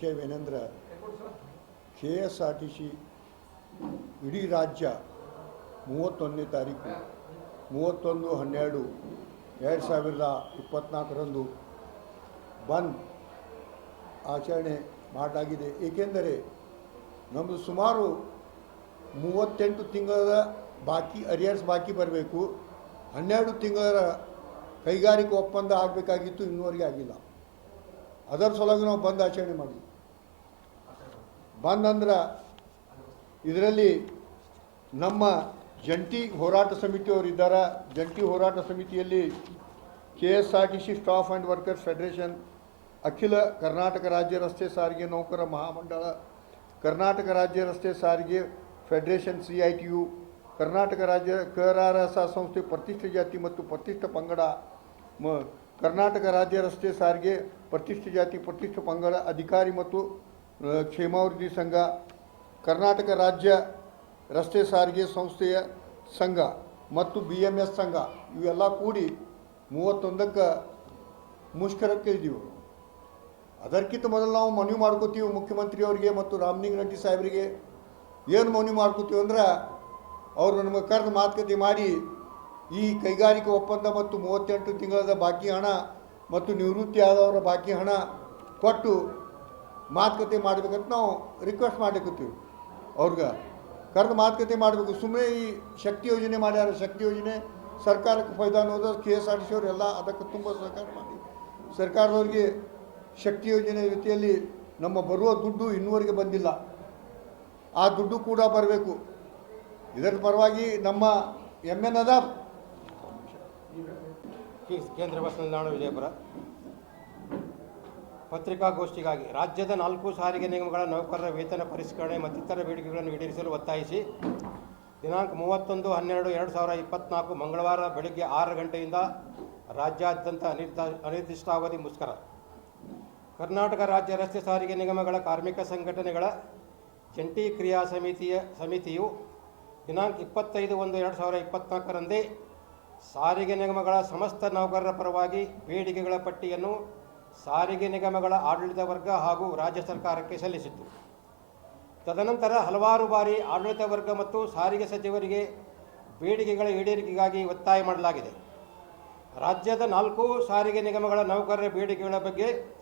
ವಿಷಯವೇನೆಂದ್ರೆ K S R T C ಇಡೀ ರಾಜ್ಯ ಮೂವತ್ತೊಂದನೇ ತಾರೀಕು, ಮೂವತ್ತೊಂದು, ಹನ್ನೆರಡು, ಎರಡು ಸಾವಿರದ ಇಪ್ಪತ್ತ್ನಾಲ್ಕರಂದು ಬಂದ್ ಆಚರಣೆ ಮಾಡಲಾಗಿದೆ. ಏಕೆಂದರೆ ನಮ್ಮದು ಸುಮಾರು ಮೂವತ್ತೆಂಟು ತಿಂಗಳ ಬಾಕಿ ಅರಿಯರ್ಸ್ ಬಾಕಿ ಬರಬೇಕು. ಹನ್ನೆರಡು ತಿಂಗಳ ಕೈಗಾರಿಕಾ ಒಪ್ಪಂದ ಆಗಬೇಕಾಗಿತ್ತು, ಇನ್ನೂವರೆಗೆ ಆಗಿಲ್ಲ. ಅದರ ಸಲುವಾಗಿ ನಾವು ಬಂದ್ ಆಚರಣೆ ಮಾಡಿದ್ವಿ. ಬಂದ್ ಅಂದ್ರೆ ಇದರಲ್ಲಿ ನಮ್ಮ ಜಂಟಿ ಹೋರಾಟ ಸಮಿತಿಯವರಿದ್ದಾರೆ ಜಂಟಿ ಹೋರಾಟ ಸಮಿತಿಯಲ್ಲಿ K S R T C staff and workers federation, ಅಖಿಲ ಕರ್ನಾಟಕ ರಾಜ್ಯ ರಸ್ತೆ ಸಾರಿಗೆ ನೌಕರ ಮಹಾಮಂಡಳ, ಕರ್ನಾಟಕ ರಾಜ್ಯ ರಸ್ತೆ ಸಾರಿಗೆ federation C I T U, Karnataka ರಾಜ್ಯ ಕರಾರಸ ಸಂಸ್ಥೆ ಪ್ರತಿಷ್ಠ ಜಾತಿ ಮತ್ತು ಪ್ರತಿಷ್ಠ ಪಂಗಡ ಕರ್ನಾಟಕ ರಾಜ್ಯ ರಸ್ತೆ ಸಾರಿಗೆ ಪ್ರತಿಷ್ಠ ಜಾತಿ ಪ್ರತಿಷ್ಠ ಪಂಗಡ ಅಧಿಕಾರಿ ಮತ್ತು ಕ್ಷೇಮಾಭಿವೃದ್ಧಿ ಸಂಘ, ಕರ್ನಾಟಕ ರಾಜ್ಯ ರಸ್ತೆ ಸಾರಿಗೆ ಸಂಸ್ಥೆಯ ಸಂಘ ಮತ್ತು ಬಿ ಎಂ ಎಸ್ ಸಂಘ, ಇವೆಲ್ಲ ಕೂಡಿ ಮೂವತ್ತೊಂದಕ್ಕೆ ಮುಷ್ಕರಕ್ಕೆ ಇದ್ದೀವಿ. ಅದಕ್ಕಿಂತ ಮೊದಲು ನಾವು ಮನವಿ ಮಾಡ್ಕೋತೀವಿ ಮುಖ್ಯಮಂತ್ರಿಯವರಿಗೆ ಮತ್ತು ರಾಮಲಿಂಗ ರೆಡ್ಡಿ ಸಾಹೇಬರಿಗೆ. ಏನು ಮನವಿ ಮಾಡ್ಕೋತೀವಿ ಅಂದ್ರೆ, ಅವರು ನಮಗೆ ಕರೆದು ಮಾತುಕತೆ ಮಾಡಿ ಈ ಕೈಗಾರಿಕಾ ಒಪ್ಪಂದ ಮತ್ತು ಮೂವತ್ತೆಂಟು ತಿಂಗಳದ ಬಾಕಿ ಹಣ ಮತ್ತು ನಿವೃತ್ತಿ ಆದವರ ಬಾಕಿ ಹಣ ಕೊಟ್ಟು ಮಾತುಕತೆ ಮಾಡಬೇಕಂತ ನಾವು ರಿಕ್ವೆಸ್ಟ್ ಮಾಡಲಿಕ್ಕತ್ತೀವಿ ಅವ್ರಿಗೆ ಕರೆದು ಮಾತುಕತೆ ಮಾಡಬೇಕು. ಸುಮ್ಮನೆ ಈ ಶಕ್ತಿ ಯೋಜನೆ ಮಾಡ್ಯಾರ, ಶಕ್ತಿ ಯೋಜನೆ ಸರ್ಕಾರಕ್ಕೆ ಫೈದಾ ಅನ್ನೋದು K S R T C ಅವರೆಲ್ಲ ಅದಕ್ಕೆ ತುಂಬ ಸಹಕಾರ ಮಾಡಿ. ಸರ್ಕಾರದವ್ರಿಗೆ ಶಕ್ತಿ ಯೋಜನೆ ರೀತಿಯಲ್ಲಿ ನಮ್ಮ ಬರುವ ದುಡ್ಡು ಇನ್ನೂವರೆಗೆ ಬಂದಿಲ್ಲ. ಆ ದುಡ್ಡು ಕೂಡ ಬರಬೇಕು. ಇದರ ಪರವಾಗಿ ನಮ್ಮ ಎಂ ಎನ್ ಅದ ಕೇಂದ್ರ ಬಸ್ ನಿಲ್ದಾಣ ವಿಜಯಪುರ. ಪತ್ರಿಕಾಗೋಷ್ಠಿಗಾಗಿ ರಾಜ್ಯದ ನಾಲ್ಕು ಸಾರಿಗೆ ನಿಗಮಗಳ ನೌಕರರ ವೇತನ ಪರಿಷ್ಕರಣೆ ಮತ್ತಿತರ ಬೇಡಿಕೆಗಳನ್ನು ಈಡೇರಿಸಲು ಒತ್ತಾಯಿಸಿ, ದಿನಾಂಕ ಮೂವತ್ತೊಂದು ಹನ್ನೆರಡು ಎರಡು ಸಾವಿರ ಇಪ್ಪತ್ತ್ನಾಲ್ಕು ಮಂಗಳವಾರ ಬೆಳಗ್ಗೆ ಆರು ಗಂಟೆಯಿಂದ ರಾಜ್ಯಾದ್ಯಂತ ಅನಿರ್ದ ಅನಿರ್ದಿಷ್ಟಾವಧಿ ಮುಷ್ಕರ. ಕರ್ನಾಟಕ ರಾಜ್ಯ ರಸ್ತೆ ಸಾರಿಗೆ ನಿಗಮಗಳ ಕಾರ್ಮಿಕ ಸಂಘಟನೆಗಳ ಜಂಟಿ ಕ್ರಿಯಾ ಸಮಿತಿಯ, ಸಮಿತಿಯು ದಿನಾಂಕ ಇಪ್ಪತ್ತೈದು ಒಂದು ಎರಡು ಸಾವಿರ ಇಪ್ಪತ್ತ್ನಾಲ್ಕರಂದೇ ಸಾರಿಗೆ ನಿಗಮಗಳ ಸಮಸ್ತ ನೌಕರರ ಪರವಾಗಿ ಬೇಡಿಕೆಗಳ ಪಟ್ಟಿಯನ್ನು ಸಾರಿಗೆ ನಿಗಮಗಳ ಆಡಳಿತ ವರ್ಗ ಹಾಗೂ ರಾಜ್ಯ ಸರ್ಕಾರಕ್ಕೆ ಸಲ್ಲಿಸಿತ್ತು. ತದನಂತರ ಹಲವಾರು ಬಾರಿ ಆಡಳಿತ ವರ್ಗ ಮತ್ತು ಸಾರಿಗೆ ಸಚಿವರಿಗೆ ಬೇಡಿಕೆಗಳ ಈಡೇರಿಕೆಗಾಗಿ ಒತ್ತಾಯ ಮಾಡಲಾಗಿದೆ. ರಾಜ್ಯದ ನಾಲ್ಕು ಸಾರಿಗೆ ನಿಗಮಗಳ ನೌಕರರ ಬೇಡಿಕೆಗಳ ಬಗ್ಗೆ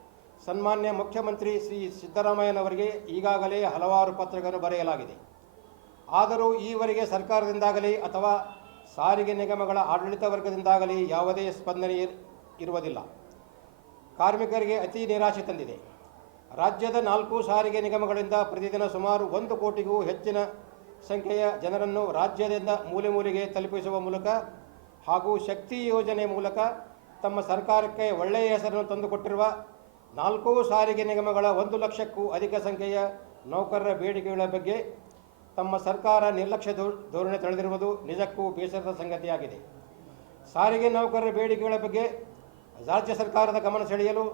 ಸನ್ಮಾನ್ಯ ಮುಖ್ಯಮಂತ್ರಿ ಶ್ರೀ ಸಿದ್ದರಾಮಯ್ಯನವರಿಗೆ ಈಗಾಗಲೇ ಹಲವಾರು ಪತ್ರಗಳನ್ನು ಬರೆಯಲಾಗಿದೆ. ಆದರೂ ಈವರೆಗೆ ಸರ್ಕಾರದಿಂದಾಗಲಿ ಅಥವಾ ಸಾರಿಗೆ ನಿಗಮಗಳ ಆಡಳಿತ ವರ್ಗದಿಂದಾಗಲಿ ಯಾವುದೇ ಸ್ಪಂದನೆ ಇರ್- ಇರುವುದಿಲ್ಲ. ಕಾರ್ಮಿಕರಿಗೆ ಅತಿ ನಿರಾಶೆ ತಂದಿದೆ. ರಾಜ್ಯದ ನಾಲ್ಕು ಸಾರಿಗೆ ನಿಗಮಗಳಿಂದ ಪ್ರತಿದಿನ ಸುಮಾರು ಒಂದು ಕೋಟಿಗೂ ಹೆಚ್ಚಿನ ಸಂಖ್ಯೆಯ ಜನರನ್ನು ರಾಜ್ಯದಿಂದ ಮೂಲೆ ಮೂಲೆಗೆ ತಲುಪಿಸುವ ಮೂಲಕ ಹಾಗೂ ಶಕ್ತಿ ಯೋಜನೆ ಮೂಲಕ ತಮ್ಮ ಸರ್ಕಾರಕ್ಕೆ ಒಳ್ಳೆಯ ಹೆಸರನ್ನು ತಂದುಕೊಟ್ಟಿರುವ ನಾಲ್ಕು ಸಾರಿಗೆ ನಿಗಮಗಳ ಒಂದು ಲಕ್ಷಕ್ಕೂ ಅಧಿಕ ಸಂಖ್ಯೆಯ ನೌಕರರ ಬೇಡಿಕೆಗಳ ಬಗ್ಗೆ ತಮ್ಮ ಸರ್ಕಾರ ನಿರ್ಲಕ್ಷ್ಯ ಧೋರಣೆ ತಳೆದಿರುವುದು ನಿಜಕ್ಕೂ ಬೇಸರದ ಸಂಗತಿಯಾಗಿದೆ. ಸಾರಿಗೆ ನೌಕರರ ಬೇಡಿಕೆಗಳ ಬಗ್ಗೆ ರಾಜ್ಯ ಸರ್ಕಾರದ ಗಮನ ಸೆಳೆಯಲು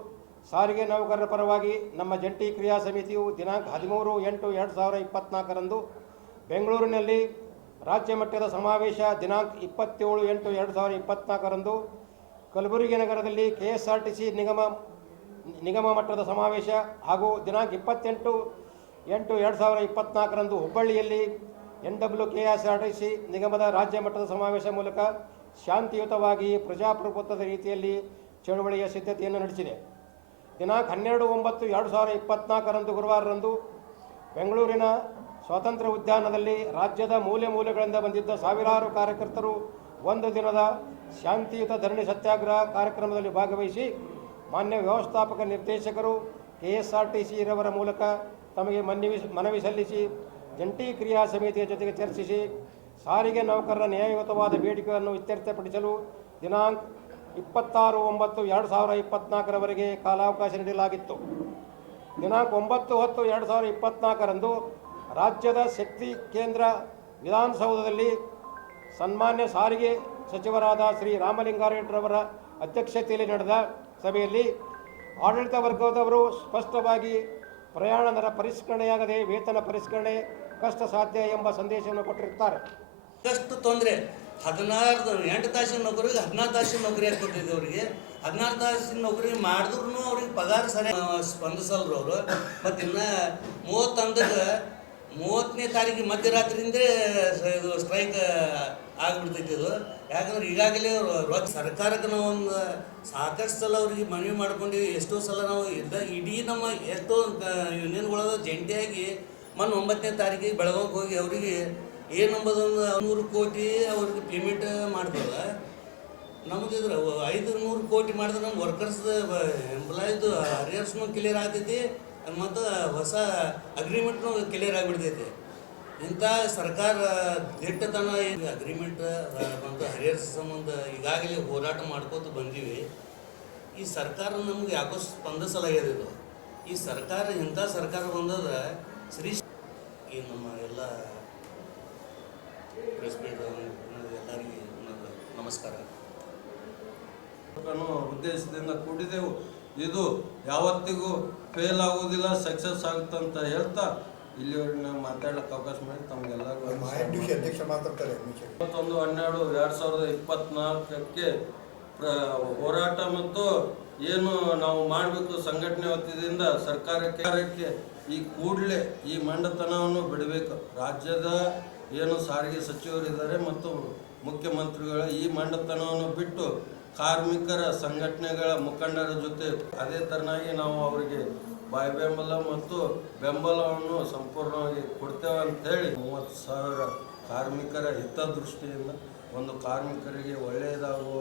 ಸಾರಿಗೆ ನೌಕರರ ಪರವಾಗಿ ನಮ್ಮ ಜಂಟಿ ಕ್ರಿಯಾ ಸಮಿತಿಯು ದಿನಾಂಕ ಹದಿಮೂರು ಎಂಟು ಎರಡು ಸಾವಿರ ಇಪ್ಪತ್ತ್ನಾಲ್ಕರಂದು ಬೆಂಗಳೂರಿನಲ್ಲಿ ರಾಜ್ಯ ಮಟ್ಟದ ಸಮಾವೇಶ ದಿನಾಂಕ ಇಪ್ಪತ್ತೇಳು ಎಂಟು ಎರಡು ಸಾವಿರ ಇಪ್ಪತ್ತ್ನಾಲ್ಕರಂದು ಕಲಬುರಗಿ ನಗರದಲ್ಲಿ K S R T C ನಿಗಮ ನಿಗಮ ಮಟ್ಟದ ಸಮಾವೇಶ ಹಾಗೂ ದಿನಾಂಕ ಇಪ್ಪತ್ತೆಂಟು ಎಂಟು ಎರಡು ಸಾವಿರ ಇಪ್ಪತ್ತ್ನಾಲ್ಕರಂದು ಹುಬ್ಬಳ್ಳಿಯಲ್ಲಿ N W K S R T C ನಿಗಮದ ರಾಜ್ಯ ಮಟ್ಟದ ಸಮಾವೇಶ ಮೂಲಕ ಶಾಂತಿಯುತವಾಗಿ ಪ್ರಜಾಪ್ರಭುತ್ವದ ರೀತಿಯಲ್ಲಿ ಚಳುವಳಿಯ ಸಿದ್ಧತೆಯನ್ನು ನಡೆಸಿದೆ. ದಿನಾಂಕ ಹನ್ನೆರಡು ಒಂಬತ್ತು ಎರಡು ಸಾವಿರದ ಇಪ್ಪತ್ನಾಲ್ಕರಂದು ಗುರುವಾರರಂದು ಬೆಂಗಳೂರಿನ ಸ್ವಾತಂತ್ರ್ಯ ಉದ್ಯಾನದಲ್ಲಿ ರಾಜ್ಯದ ಮೂಲೆ ಮೂಲೆಗಳಿಂದ ಬಂದಿದ್ದ ಸಾವಿರಾರು ಕಾರ್ಯಕರ್ತರು ಒಂದು ದಿನದ ಶಾಂತಿಯುತ ಧರಣಿ ಸತ್ಯಾಗ್ರಹ ಕಾರ್ಯಕ್ರಮದಲ್ಲಿ ಭಾಗವಹಿಸಿ ಮಾನ್ಯ ವ್ಯವಸ್ಥಾಪಕ ನಿರ್ದೇಶಕರು K S R T C ರವರ ಮೂಲಕ ತಮಗೆ ಮನವಿ ಮನವಿ ಸಲ್ಲಿಸಿ ಜಂಟಿ ಕ್ರಿಯಾ ಸಮಿತಿಯ ಜೊತೆಗೆ ಚರ್ಚಿಸಿ ಸಾರಿಗೆ ನೌಕರರ ನ್ಯಾಯಯುತವಾದ ಬೇಡಿಕೆಯನ್ನು ಇತ್ಯರ್ಥಪಡಿಸಲು ದಿನಾಂಕ ಇಪ್ಪತ್ತಾರು, ಒಂಬತ್ತು, ಎರಡು ಸಾವಿರ ಇಪ್ಪತ್ನಾಲ್ಕರವರೆಗೆ ಕಾಲಾವಕಾಶ ನೀಡಲಾಗಿತ್ತು. ದಿನಾಂಕ ಒಂಬತ್ತು, ಹತ್ತು, ಎರಡು ಸಾವಿರ ಇಪ್ಪತ್ನಾಲ್ಕರಂದು ರಾಜ್ಯದ ಶಕ್ತಿ ಕೇಂದ್ರ ವಿಧಾನಸೌಧದಲ್ಲಿ ಸನ್ಮಾನ್ಯ ಸಾರಿಗೆ ಸಚಿವರಾದ ಶ್ರೀ ರಾಮಲಿಂಗಾರೆಡ್ಡಿರವರ ಅಧ್ಯಕ್ಷತೆಯಲ್ಲಿ ನಡೆದ ಸಭೆಯಲ್ಲಿ ಆಡಳಿತ ವರ್ಗದವರು ಸ್ಪಷ್ಟವಾಗಿ ಪ್ರಯಾಣ ದರ ಪರಿಷ್ಕರಣೆಯಾಗದೆ ವೇತನ ಪರಿಷ್ಕರಣೆ ಕಷ್ಟ ಸಾಧ್ಯ ಎಂಬ ಸಂದೇಶವನ್ನು ಕೊಟ್ಟಿರುತ್ತಾರೆ. ತೊಂದರೆ. ಹದಿನಾರು ಎಂಟು ತಾಸಿನ ನೌಕರಿಗೆ ಹದಿನಾರು ತಾಸಿನ ನೌಕರಿ ಹಾಕೊತಿದ್ದೆ ಅವರಿಗೆ. ಹದಿನಾರು ತಾಸಿನ ನೌಕರಿ ಮಾಡಿದ್ರು ಅವ್ರಿಗೆ ಪಗಾರ ಸರಿ ಸ್ಪಂದಿಸಲ್ರು ಅವರು. ಮತ್ತು ಇನ್ನು ಮೂವತ್ತೊಂದಕ್ಕೆ ಮೂವತ್ತನೇ ತಾರೀಕಿಗೆ ಮಧ್ಯರಾತ್ರಿಯಿಂದ ಇದು ಸ್ಟ್ರೈಕ್ ಆಗಿಬಿಡ್ತೈತಿ ಇದು. ಯಾಕಂದ್ರೆ ಈಗಾಗಲೇ ರೊಕ್ಕ ಸರ್ಕಾರಕ್ಕೆ ನಾವು ಒಂದು ಸಾಕಷ್ಟು ಸಲ ಅವ್ರಿಗೆ ಮನವಿ ಮಾಡ್ಕೊಂಡಿವಿ. ಎಷ್ಟೋ ಸಲ ನಾವು ಇದ್ದ ಇಡೀ ನಮ್ಮ ಎಷ್ಟೋ ಯೂನಿಯನ್ಗಳದ ಜಂಟಿಯಾಗಿ ಮೊನ್ನೆ ಒಂಬತ್ತನೇ ತಾರೀಕಿಗೆ ಬೆಳಗಾವಿಗೆ ಹೋಗಿ ಅವರಿಗೆ ಏನಂಬುದೊಂದು ನೂರು ಕೋಟಿ ಅವ್ರಿಗೆ ಪೇಮೆಂಟ್ ಮಾಡ್ದಲ್ಲ ನಮ್ಗೆ ಇದ್ರ ಐದು ನೂರು ಕೋಟಿ ಮಾಡಿದ್ರೆ ನಮ್ಮ ವರ್ಕರ್ಸ್ ಎಂಪ್ಲಾಯ್ದು ಅರಿಯರ್ಸ್ನು ಕ್ಲಿಯರ್ ಆಗ್ತೈತಿ, ಮತ್ತು ಹೊಸ ಅಗ್ರಿಮೆಂಟ್ನು ಕ್ಲಿಯರ್ ಆಗಿಬಿಡ್ತೈತಿ. ಇಂಥ ಸರ್ಕಾರ ದಿಟ್ಟತನ ಅಗ್ರಿಮೆಂಟ್ ಮತ್ತು ಹರಿಯರ್ಸ್ ಸಂಬಂಧ ಈಗಾಗಲೇ ಹೋರಾಟ ಮಾಡ್ಕೋತ ಬಂದೀವಿ. ಈ ಸರ್ಕಾರ ನಮ್ಗೆ ಯಾಕೋ ಸ್ಪಂದಿಸಲಾಗ್ಯದ ಇದು. ಈ ಸರ್ಕಾರ ಇಂಥ ಸರ್ಕಾರ ಬಂದದ ಶ್ರೀ ಈ ನಮ್ಮ ಎಲ್ಲ ಪ್ರೆಸ್ ಎಲ್ಲರಿಗೆ ನಮಸ್ಕಾರ. ಉದ್ದೇಶದಿಂದ ಕೂಡಿದೆವು. ಇದು ಯಾವತ್ತಿಗೂ ಫೇಲ್ ಆಗುವುದಿಲ್ಲ ಸಕ್ಸಸ್ ಆಗುತ್ತಂತ ಹೇಳ್ತಾ ಇಲ್ಲಿವರೆಗೆ ನಾವು ಮಾತಾಡಕ್ಕೆ ಅವಕಾಶ ಮಾಡಿ ತಮಗೆಲ್ಲರಿಗೂ ಅಧ್ಯಕ್ಷ ಮಾತಾಡ್ತಾರೆ ಇಪ್ಪತ್ತೊಂದು ಹನ್ನೆರಡು ಎರಡು ಸಾವಿರದ ಇಪ್ಪತ್ನಾಲ್ಕಕ್ಕೆ ಹೋರಾಟ ಮತ್ತು ಏನು ನಾವು ಮಾಡಬೇಕು ಸಂಘಟನೆ ವತಿಯಿಂದ ಸರ್ಕಾರಕ್ಕೆ ಸರ್ಕಾರಕ್ಕೆ ಈ ಕೂಡಲೇ ಈ ಮಂಡತನವನ್ನು ಬಿಡಬೇಕು. ರಾಜ್ಯದ ಏನು ಸಾರಿಗೆ ಸಚಿವರಿದ್ದಾರೆ ಮತ್ತು ಮುಖ್ಯಮಂತ್ರಿಗಳ ಈ ಮಂಡತನವನ್ನು ಬಿಟ್ಟು ಕಾರ್ಮಿಕರ ಸಂಘಟನೆಗಳ ಮುಖಂಡರ ಜೊತೆ ಅದೇ ತರನಾಗಿ ನಾವು ಅವರಿಗೆ ಬಾಯಿ ಬೆಂಬಲ ಮತ್ತು ಬೆಂಬಲವನ್ನು ಸಂಪೂರ್ಣವಾಗಿ ಕೊಡ್ತೇವೆ ಅಂತೇಳಿ ಮೂವತ್ತು ಸಾವಿರ ಕಾರ್ಮಿಕರ ಹಿತದೃಷ್ಟಿಯಿಂದ ಒಂದು ಕಾರ್ಮಿಕರಿಗೆ ಒಳ್ಳೆಯದಾಗುವ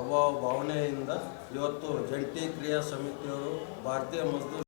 ಅಭಾವ ಭಾವನೆಯಿಂದ ಇವತ್ತು ಜಂಟಿ ಕ್ರಿಯಾ ಸಮಿತಿಯವರು ಭಾರತೀಯ ಮಜ್ದೂರ್